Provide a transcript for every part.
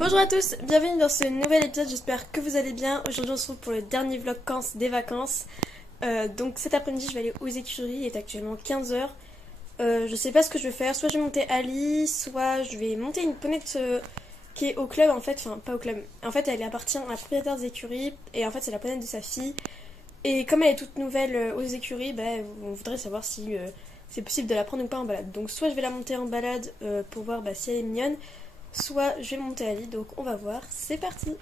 Bonjour à tous, bienvenue dans ce nouvel épisode, j'espère que vous allez bien. Aujourd'hui on se retrouve pour le dernier vlog des vacances. Donc cet après-midi je vais aller aux écuries, il est actuellement 15 h. Je sais pas ce que je vais faire, soit je vais monter Ali, soit je vais monter une ponette qui est au club en fait, enfin pas au club. En fait elle appartient à la propriétaire des écuries et en fait c'est la ponette de sa fille. Et comme elle est toute nouvelle aux écuries, on voudrait savoir si c'est possible de la prendre ou pas en balade. Donc soit je vais la monter en balade pour voir si elle est mignonne, soit je vais monter à l'île, donc on va voir, c'est parti.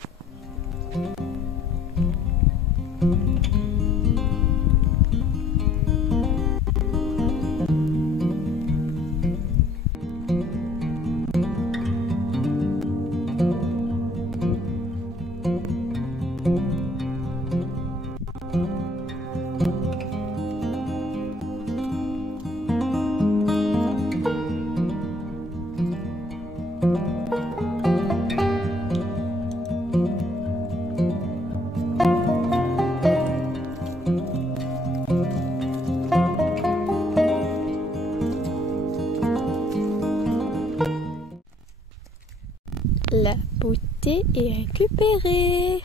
La beauté est récupérée.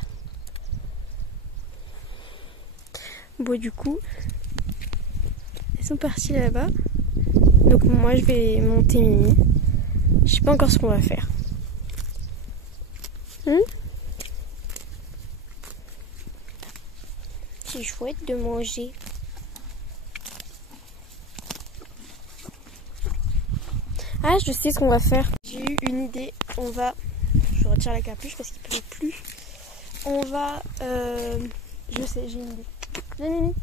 Bon du coup, elles sont parties là-bas. Donc moi je vais monter Mimi. Je sais pas encore ce qu'on va faire. C'est chouette de manger. Ah, je sais ce qu'on va faire. J'ai eu une idée. On va... Je retire la capuche parce qu'il pleut plus. On va... Je sais, j'ai une idée. Viens Mimi.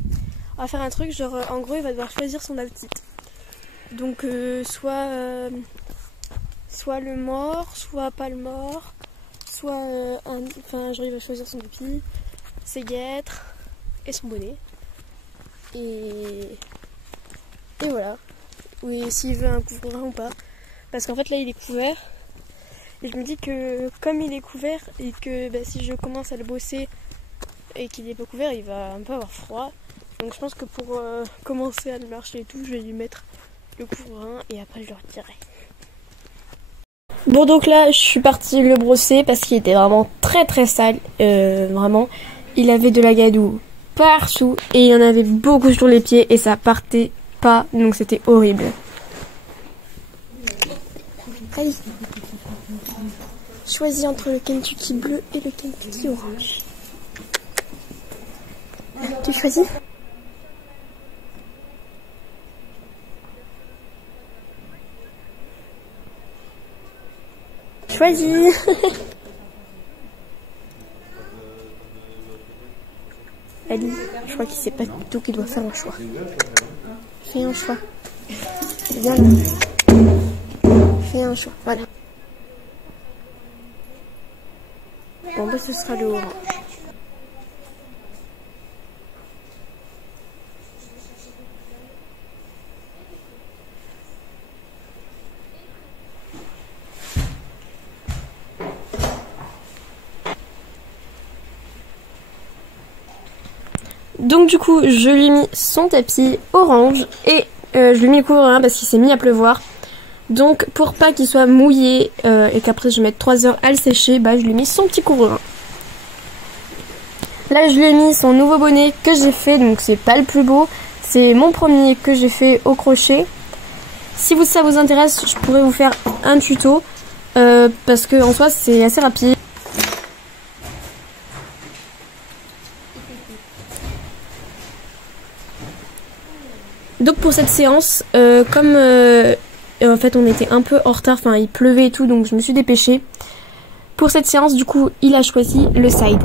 On va faire un truc, genre en gros il va devoir choisir son outfit. Donc soit le mort, soit pas le mort, soit enfin genre il va choisir son épi, ses guêtres et son bonnet. Et voilà. Oui, s'il veut un couvre-vent ou pas. Parce qu'en fait là il est couvert. Et je me dis que comme il est couvert et que si je commence à le bosser et qu'il n'est pas couvert, il va un peu avoir froid. Donc je pense que pour commencer à le marcher et tout, je vais lui mettre le couvre-vent et après je le retirerai. Bon donc là je suis partie le brosser parce qu'il était vraiment très sale. Vraiment, il avait de la gadoue partout et il y en avait beaucoup sur les pieds et ça partait pas, donc c'était horrible. Allez, choisis entre le Kentucky bleu et le Kentucky orange. Tu choisis? Choisis. Ali, je crois qu'il sait pas du tout qu'il doit faire un choix. Fais un choix. Viens là. Fais un choix, voilà. Bon ce sera le orange. Donc du coup je lui ai mis son tapis orange et je lui ai mis le couvre-vent parce qu'il s'est mis à pleuvoir. Donc pour pas qu'il soit mouillé et qu'après je mette 3 heures à le sécher, je lui ai mis son petit couvre-vent. Là je lui ai mis son nouveau bonnet que j'ai fait, donc c'est pas le plus beau. C'est mon premier que j'ai fait au crochet. Si ça vous intéresse, je pourrais vous faire un tuto parce que en soi c'est assez rapide. Donc pour cette séance, comme en fait on était un peu en retard, enfin il pleuvait et tout, donc je me suis dépêchée. Pour cette séance du coup il a choisi le side.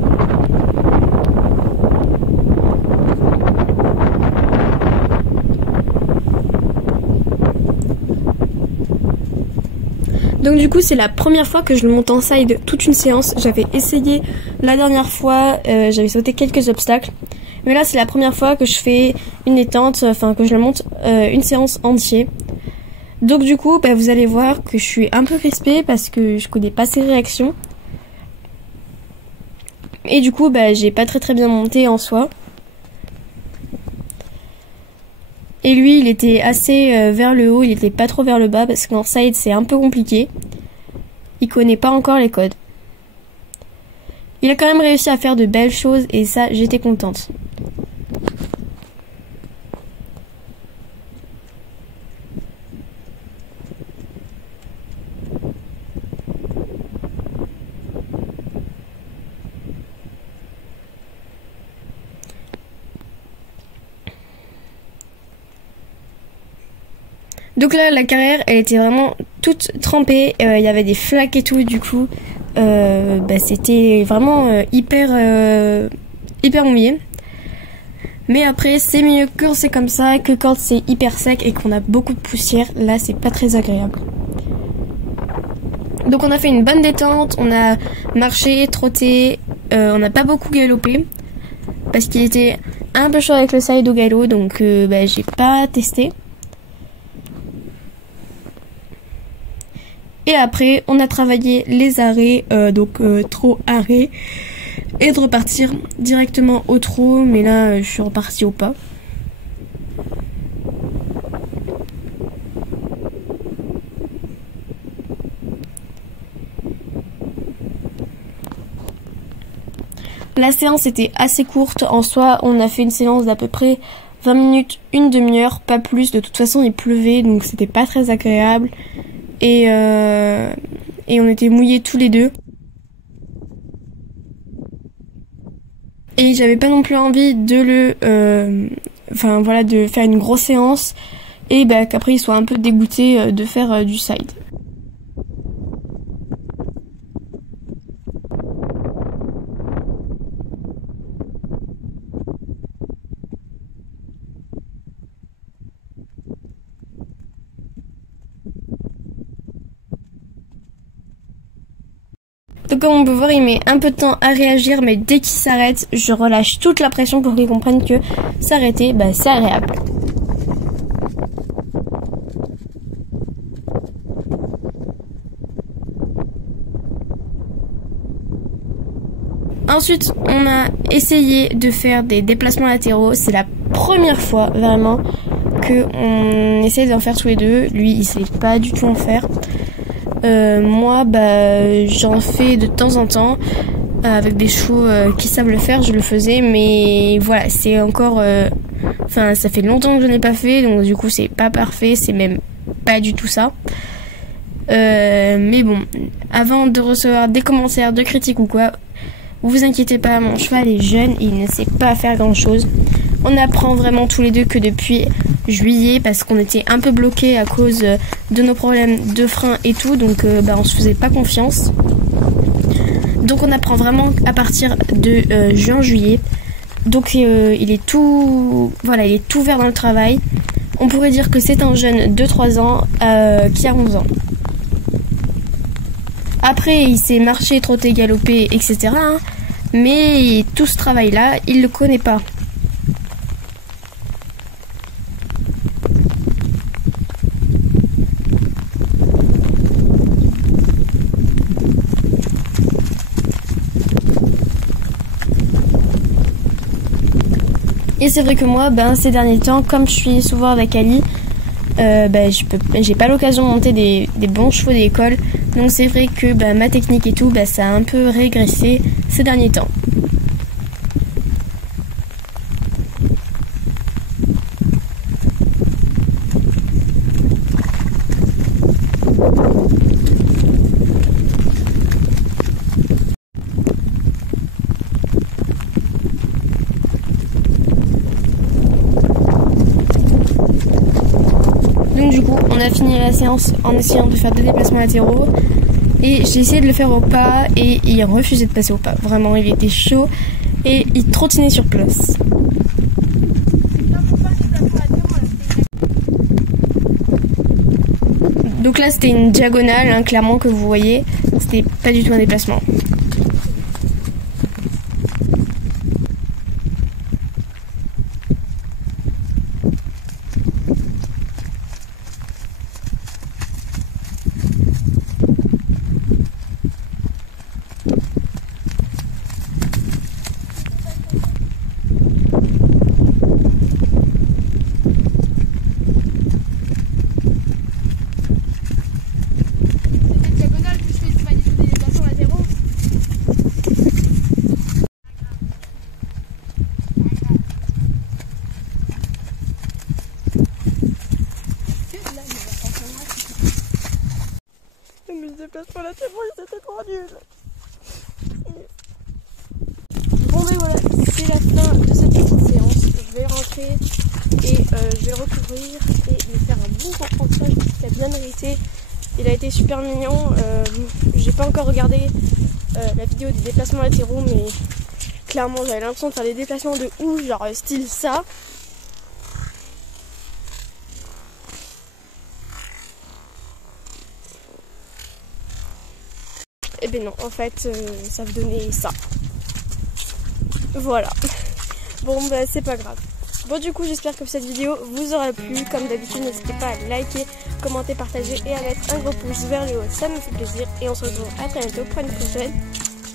Donc du coup c'est la première fois que je le monte en side toute une séance. J'avais essayé la dernière fois, j'avais sauté quelques obstacles. Mais là c'est la première fois que je fais une détente, enfin que je le monte une séance entière. Donc du coup vous allez voir que je suis un peu crispée parce que je connais pas ses réactions. Et du coup j'ai pas très bien monté en soi. Et lui, il était assez vers le haut, il était pas trop vers le bas parce qu'en side c'est un peu compliqué. Il connaît pas encore les codes. il a quand même réussi à faire de belles choses et ça, j'étais contente. Donc là, la carrière, elle était vraiment toute trempée. Il y avait des flaques et tout, du coup, c'était vraiment hyper mouillé. Mais après, c'est mieux quand c'est comme ça que quand c'est hyper sec et qu'on a beaucoup de poussière. Là, c'est pas très agréable. Donc on a fait une bonne détente, on a marché, trotté, on n'a pas beaucoup galopé parce qu'il était un peu chaud avec le side au galop, donc j'ai pas testé. Et après, on a travaillé les arrêts, trot, arrêt, et de repartir directement au trot. Mais là, je suis repartie au pas. La séance était assez courte. En soi, on a fait une séance d'à peu près 20 minutes, une demi-heure, pas plus. De toute façon, il pleuvait, donc c'était pas très agréable. Et on était mouillés tous les deux. Et j'avais pas non plus envie de de faire une grosse séance et qu'après il soit un peu dégoûté de faire du side. Donc comme on peut voir, il met un peu de temps à réagir, mais dès qu'il s'arrête, je relâche toute la pression pour qu'il comprenne que s'arrêter, c'est agréable. Ensuite, on a essayé de faire des déplacements latéraux. C'est la première fois vraiment qu'on essaie d'en faire tous les deux. Lui, il sait pas du tout en faire. Moi, j'en fais de temps en temps avec des chevaux qui savent le faire. Je le faisais, mais voilà, c'est encore. Ça fait longtemps que je n'ai pas fait, donc du coup, c'est pas parfait. C'est même pas du tout ça. Mais bon, avant de recevoir des commentaires, de critiques ou quoi, vous inquiétez pas, mon cheval est jeune, il ne sait pas faire grand chose. On apprend vraiment tous les deux que depuis juillet, parce qu'on était un peu bloqués à cause de nos problèmes de frein et tout, donc on se faisait pas confiance. Donc on apprend vraiment à partir de juin-juillet. Donc il est tout vert dans le travail. On pourrait dire que c'est un jeune de 3 ans qui a 11 ans. Après, il sait marcher, trotter, galoper, etc. Mais tout ce travail-là, il le connaît pas. Et c'est vrai que moi, ces derniers temps, comme je suis souvent avec Ali, j'ai pas l'occasion de monter des bons chevaux d'école. Donc c'est vrai que ma technique et tout, ça a un peu régressé ces derniers temps. Donc du coup, on a fini la séance en essayant de faire 2 déplacements latéraux. Et j'ai essayé de le faire au pas et il refusait de passer au pas. Vraiment, il était chaud et il trottinait sur place. Donc là, c'était une diagonale, clairement, que vous voyez. C'était pas du tout un déplacement. Bon ben voilà, c'est la fin de cette petite séance. Je vais rentrer et je vais le recouvrir et lui faire un bon rentrage qu'il a bien mérité. Il a été super mignon. J'ai pas encore regardé la vidéo des déplacements latéraux, mais clairement j'avais l'impression de faire des déplacements de ouf, genre style ça. Et ben non, en fait ça me donnait ça. Voilà. Bon bah c'est pas grave. Bon du coup j'espère que cette vidéo vous aura plu. Comme d'habitude n'hésitez pas à liker, commenter, partager et à mettre un gros pouce vers le haut, ça me fait plaisir. Et on se retrouve à très bientôt pour une prochaine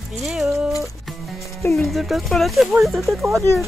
vidéo. Mais le déplacement là c'est bon, c'était trop nul.